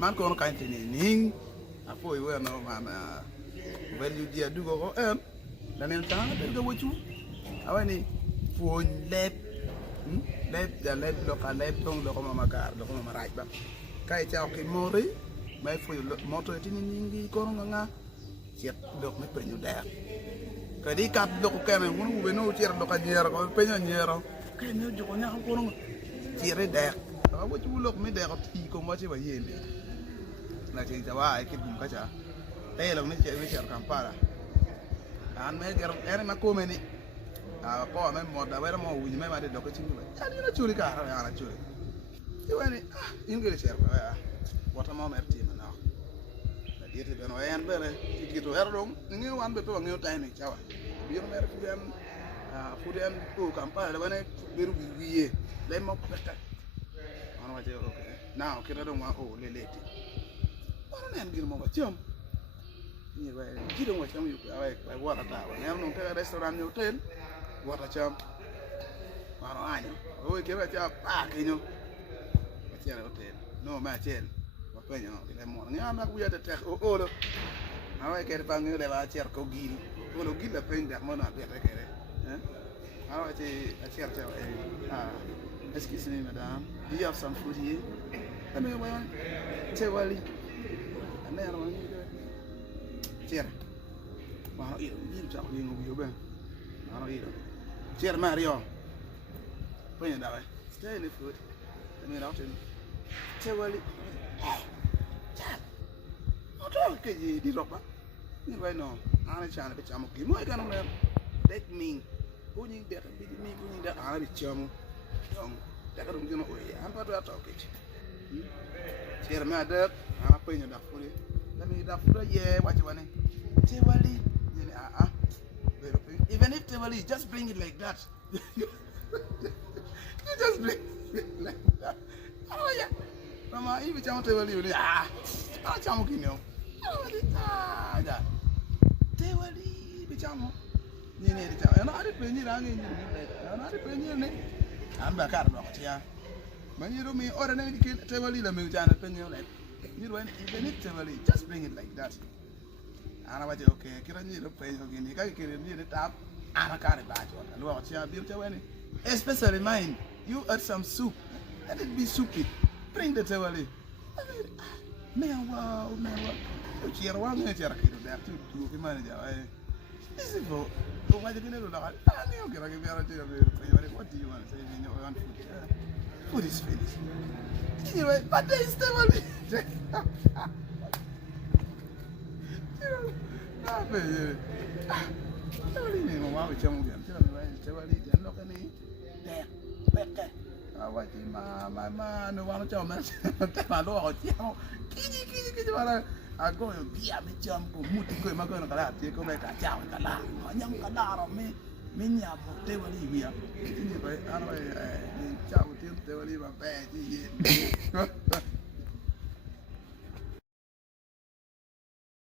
man ko kan tini ning apo iwe no man value dia du ko en danen ta del go wuchu awani pwony lep lep da lep lo ka lep tong lo ko mama kar lo ko mama raj ba kai chao ki mori mai fu moto tini ningi ko nga chiet dok me penyu der ka di kap dok ka me ngunu be no chier lo ka jier ko penyo nyero kai no jo nya ko no chiere der ka wo chu lo me der ti ko mo chi ba yende na chi ta wa ki dum ka cha te lo ni che chier kampara an me ger ere ma ko me ni ko me mo da wera mo wuji me ma de dok chi ba ya ni na churi ka ra na churi ti wani ingere chier ba wata mo mer ti na yete beno en bene tikito herdom ngi wan be to ngi tayni chawa biyo mer fudem ko kampala bane beru biye le mo peta on wa je okay now kira do ma o le leti on nen gir mo ba chom ni wa gido mo chom yu ay wata ta wa ngam no te restaurant ni hotel wata chom mano anyo o ke ba cha pa kinyo ba cha hotel no ma chen pwonyo le mo nga na ku ya te o lo awai ke pa ngi le ba cher ko gil ko lo gil la pen da mo na te ke awai te a cher te excuse me madam do you have some food here and we want tewali and then we cher ma iro ni cha ko ngi yo ben ma iro cher mario pwonyo da wa stay in the food let me out in tewali ke di roba ni right now ana chana be chamo ki mo ga no that mean ko ni be bi mi ko ni da ana be chamo donc da ka dum dino o ya an pa do ta okay cher ma da ana pe ni da fure da mi da fure ye wa ti wane tewali ni even if tewali just bring it like that you just bring it like that oh yeah mama ibi chamo tewali ni ana chamo ki no ada tewali bichamo ni ne ta na ari penyi ra ngi ni na ari penyi ne an ba kar ba ya mani ro mi ora ne ki tewali la mi jana penyi le ni ro even if tewali just bring it like that ana ba je okay kira ni ro penyi ki ni ka ki ni ne tap ana kar ba jo lo ya bi tewali especially mine you add some soup let it be soupy bring the tewali wow Chier wa ngi chier ki da tu ki mane ja ai is it for why the dinero la ani o kira ki biara ti what do you want to say you want food is finished anyway but there is tewali tewali ni mo wa chamu gan tewali dan lo ka ni de peke awa ti ma no wa no chama ta ma lo ho ti kiji wala ago yo dia mi cham ko muti ko ma ko na kala ti ko be ka chao kala ma nyam kala ro mi nya mo tewali wi ya ni ba ara ni chao ti tewali ba pe ti ye